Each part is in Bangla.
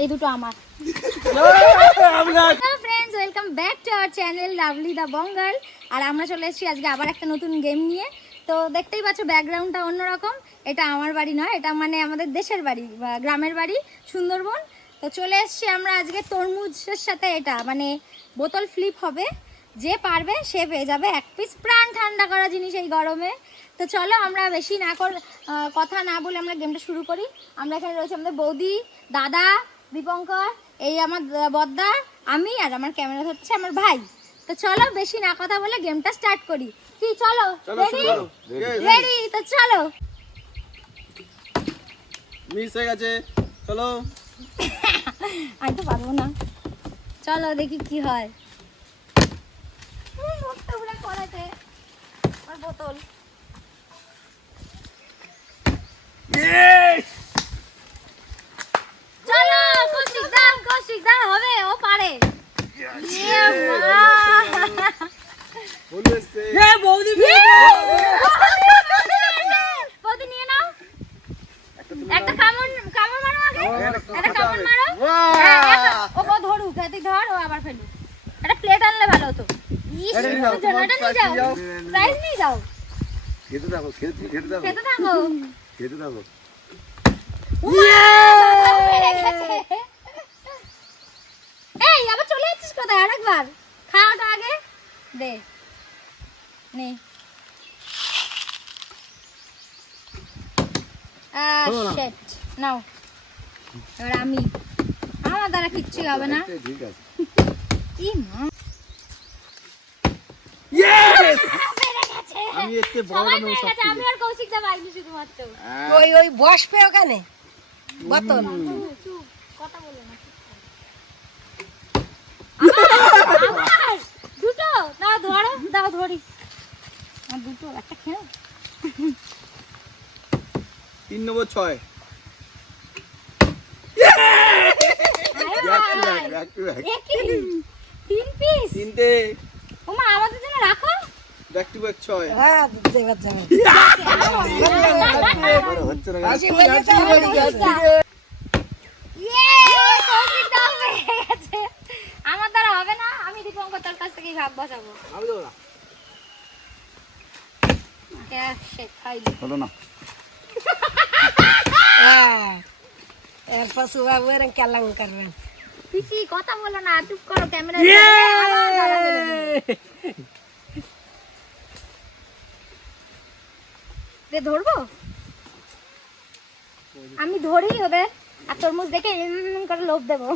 এই দুটো আমার। Friends, welcome back to our channel lovely the Bengal. আর আমরা চলে এসেছি আজকে আবার একটা নতুন গেম নিয়ে। তো দেখতেই পাচ্ছ ব্যাকগ্রাউন্ডটা অন্যরকম। এটা আমার বাড়ি নয়, এটা মানে আমাদের দেশের বাড়ি বা গ্রামের বাড়ি, সুন্দরবন। তো চলে এসেছি আমরা আজকে তরমুজের সাথে, এটা মানে বোতল ফ্লিপ হবে, যে পারবে সে পেয়ে যাবে এক পিস প্রাণ ঠান্ডা করা জিনিস এই গরমে। তো চলো আমরা বেশি কথা না বলে আমরা গেমটা শুরু করি। আমরা এখানে রয়েছে আমাদের বৌদি, দাদা, দীপঙ্কর, এই আমার বদ্দা, আমি, আর আমার ক্যামেরা ধরছে আমার ভাই। তো চলো বেশি না কথা বলে গেমটা স্টার্ট করি। কি চলো, রেডি? রেডি, তো চলো। মিস হয়ে গেছে, চলো। আমি তো পারবো না, চলো দেখি কি হয়। বোতল চলো, কৌশিক দাও হবে, ও পারে। বৌদি নিয়ে নাও, একটা কামড় মারো আগে, একটা কামড় মারো। ও ধরুক, তুই ধর, ও আবার ফেলুক। একটা প্লেট আনলে ভালো হতো। এটা নিয়ে যাও, প্রাইজ নিয়ে যাও। খেতে থাকো। এই আবার চলে যাচ্ছিস কোথায়? আরেকবার খাওয়াটা আগে দে, নে। শিট, নাও। এবার আমার দ্বারা কিচ্ছু হবে না। ঠিক আছে। কি মা, আমি এতে বড় না সব কিছু। আমি আর কৌশিক দা বাইনি শুধুমাত্র। ওই বসবে ওখানে বোতল। চুপ, কথা বলো না। দুটো দাও, ধরো, দাও ধরি। দুটো, একটা খেও। 3 নম্বর 6। তিন পিস, তিনটে। ওমা আমাদের জন্য রাখো। Back to back 6। হ্যাঁ দেবার যাবে। হচ্ছে না। আমার দ্বারা হবে না, আমি দীপঙ্কর তোর কাছ থেকেই ভাগ বসাবো। আমি দেব না। হলো না। এরপর সুবাবু এরকম কেলাম করবেন। পিসি কথা বলো না, চুপ করো, ক্যামেরা ধরবো। আমি ধরি ওদের, আর তরমুজ দেখে করে লোভ দেবো।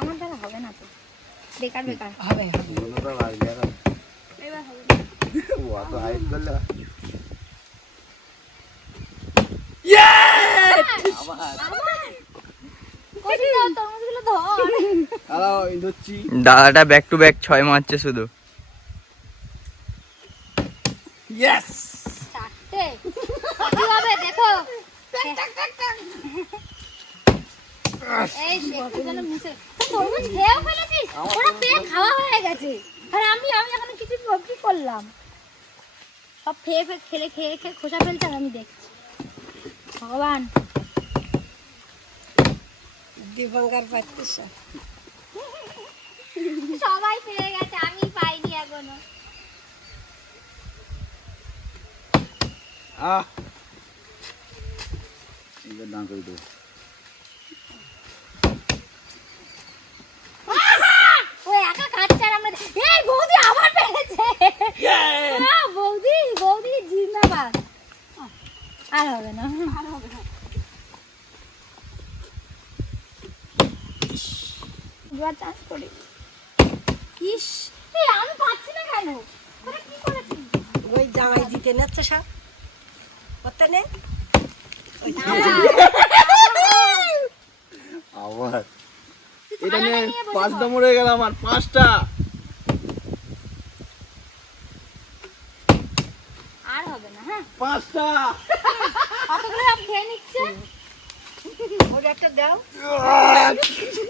আমার দ্বারা হবে না তো, বেকার হবে এবার হবে। তরমুজগুলো ধর। দাদাটা ব্যাক টু ব্যাক 6 মারছে শুধু। ইয়েস। চারটে কি হবে দেখো। এই শেকটা যেন মিশে। তরমুজ খেয়েও ফেলেছিস? ওরা পেট খাওয়া হয়ে গেছে। আর আমি এখন কিছু কি করলাম? সব খেয়ে খোসা ফেলছে আর আমি দেখছি। ভগবান, দীপঙ্কর পাচ্ছিস? সবাই পেয়ে গেছে, আমি পাইনি এখনো। এবার দান করে দেবো। ও একা খাচ্ছে আর আমরা। এই বৌদি আবার পেয়েছে। বৌদি জিন্দাবাদ। আর হবে না। এবার চান্স করি। ইস, এই আমি পাচ্ছি না কেন? তোরা কি করেছিস? ওই জামাই দিতে নেচ্ছে সব ওতে নে। আবার এটা নিয়ে 5 নম্বর হয়ে গেল আমার। 5টা। আর হবে না। হ্যাঁ, 5টা। কতগুলো সব খেয়ে নিচ্ছে। ওর একটা দাও।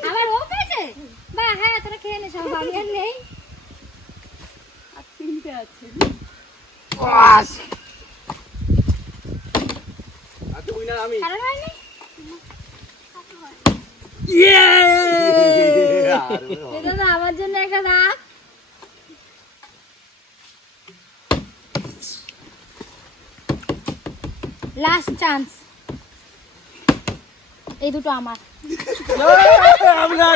আবার ও পেয়েছে। বা হ্যাঁ, তোরা খেয়ে নে সব, আমি আর নেই। আর 3টে আছে। আচ্ছা উইনার আমি। কারণ হয়নি। এটা তো আমার জন্য একটা রাখ। লাস্ট চান্স, এই দুটো আমার। আমরা